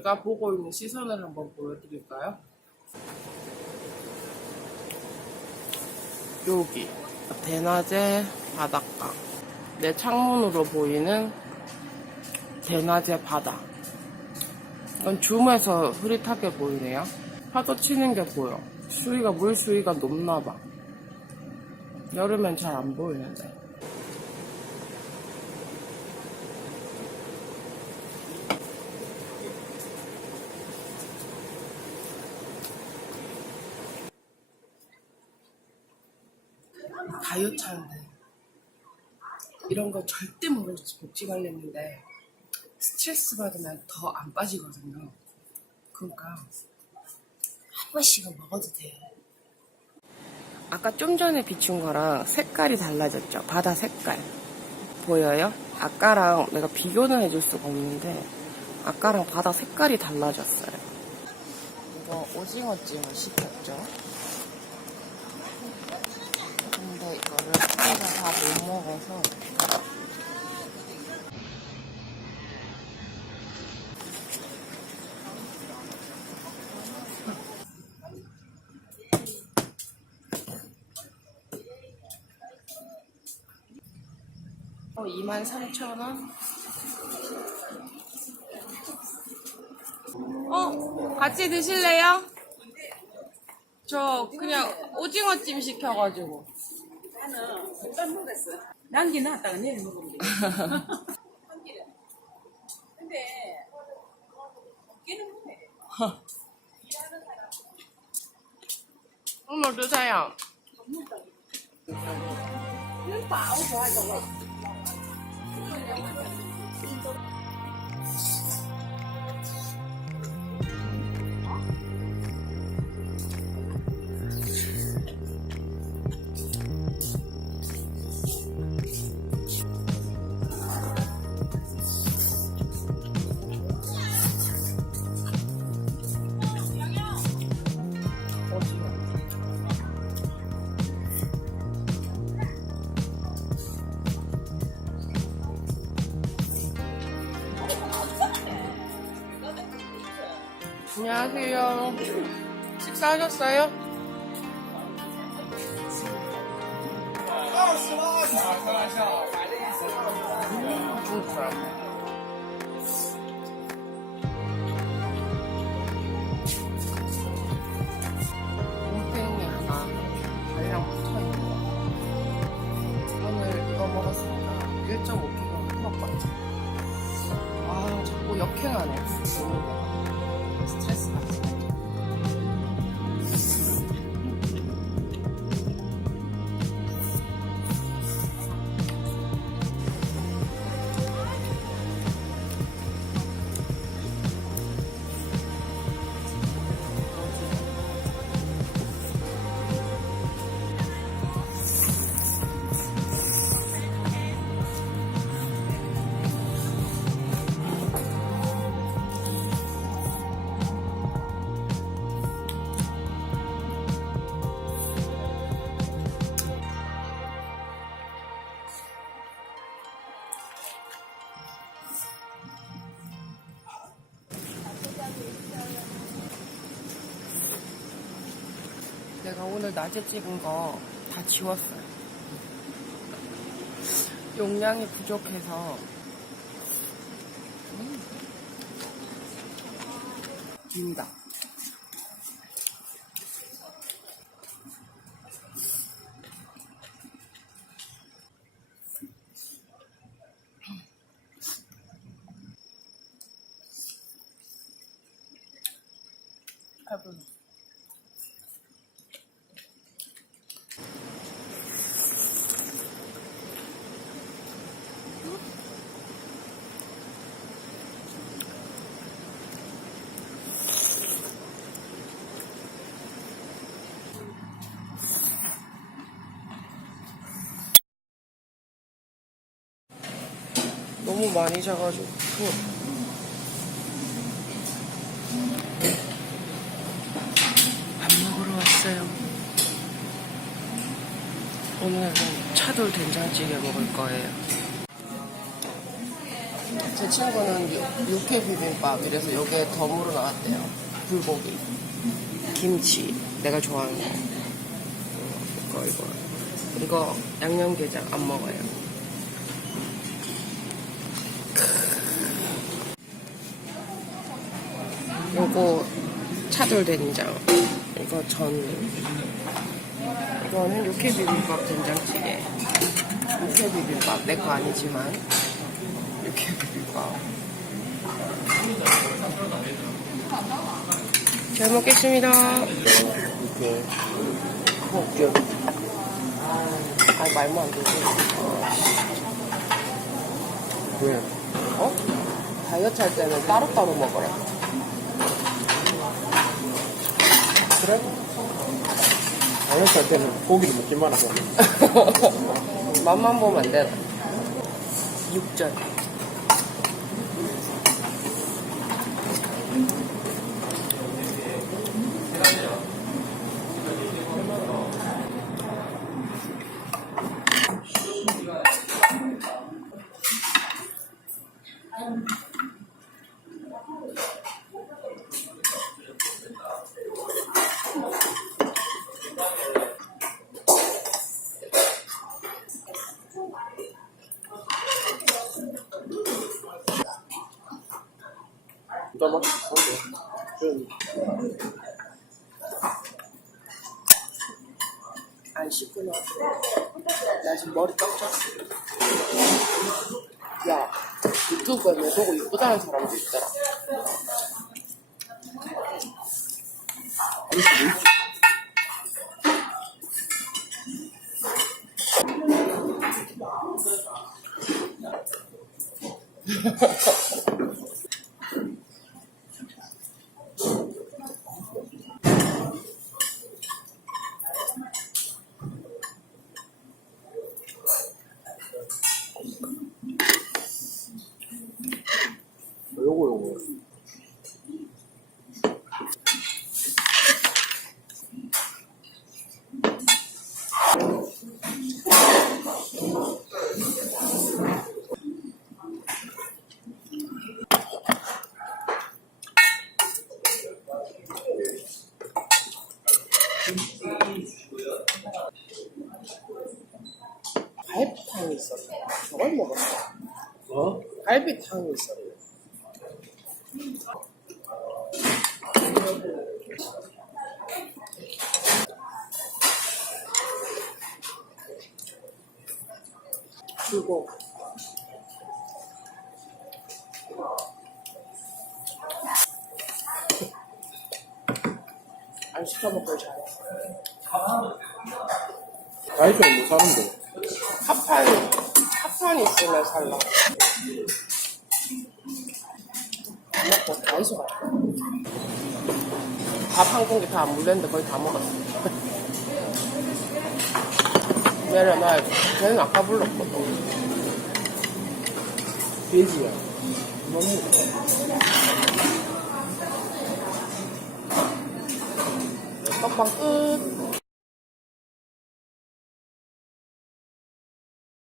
제가 보고 있는 시선을 한번 보여드릴까요? 여기 대낮에 바닷가. 내 창문으로 보이는 대낮의 바다. 이건 줌에서 흐릿하게 보이네요. 파도 치는 게 보여. 수위가 물 수위가 높나 봐. 여름엔 잘 안 보이는데 다이어트 하는데 이런 거 절대 먹지 말랬는데 스트레스 받으면 더 안 빠지거든요. 그러니까 한 번씩은 먹어도 돼. 아까 좀 전에 비춘 거랑 색깔이 달라졌죠. 바다 색깔 보여요? 아까랑 내가 비교는 해줄 수가 없는데 아까랑 바다 색깔이 달라졌어요. 이거 오징어찜을 시켰죠. 근데 이거를 혼자 다 못 먹어서 어, 23,000원? 어, 같이 드실래요? 저 그냥 오징어찜 시켜가지고. 남기 놨다가 내일 먹으면 돼. 근데 끼는 못해. 어머, 드세요. 오징어. 안녕하세요. 식사하셨어요? 음, 중국 사람. 곰탱이 하나 발랑 붙어있는 거. 오늘 이거 먹었으니까 1.5kg 먹거든요. 아, 자꾸 역행하네. 너 내가 오늘 낮에 찍은 거 다 지웠어요. 용량이 부족해서. 음. 긴다. 배불러. 너무 많이 자가지고. 밥 먹으러 왔어요. 오늘은 차돌 된장찌개 먹을 거예요. 제 친구는 육- 육회 비빔밥 이래서 여기에 덤으로 나왔대요. 불고기, 김치, 내가 좋아하는 거. 이거 이거 이거 양념게장 안 먹어요. 요거 차돌 된장. 이거 전. 이거는 육회 비빔밥 된장찌개. 육회 비빔밥. 내 거 아니지만. 육회 비빔밥. 잘 먹겠습니다. 이렇게 먹죠 아 말면 안 되지 왜? 어? 다이어트 할 때는 따로따로 먹어라 그래? 할 때는 고기를 먹지 말아서 맛만 보면 안 되나? 육전 맛있어 좀안 씻구나. 나 지금 머리 떡쳤어. 야, 유튜브에 내 보고 이쁘다는 사람도 있더라. 요거 요거 갈비탕이 있었어. 저걸 먹었어. 어? 갈비탕이 있었어. 그리고 안 시켜 먹길 잘했어. 다이어트는 못 사는데 합판 합판 있으면 살라. 다 있어. 밥한 공기 다 안 물렸는데 거의 다 먹었어. 내려놔야 돼. 걔는 아까 불렀거든. 돼지야 너무 떡방 끝.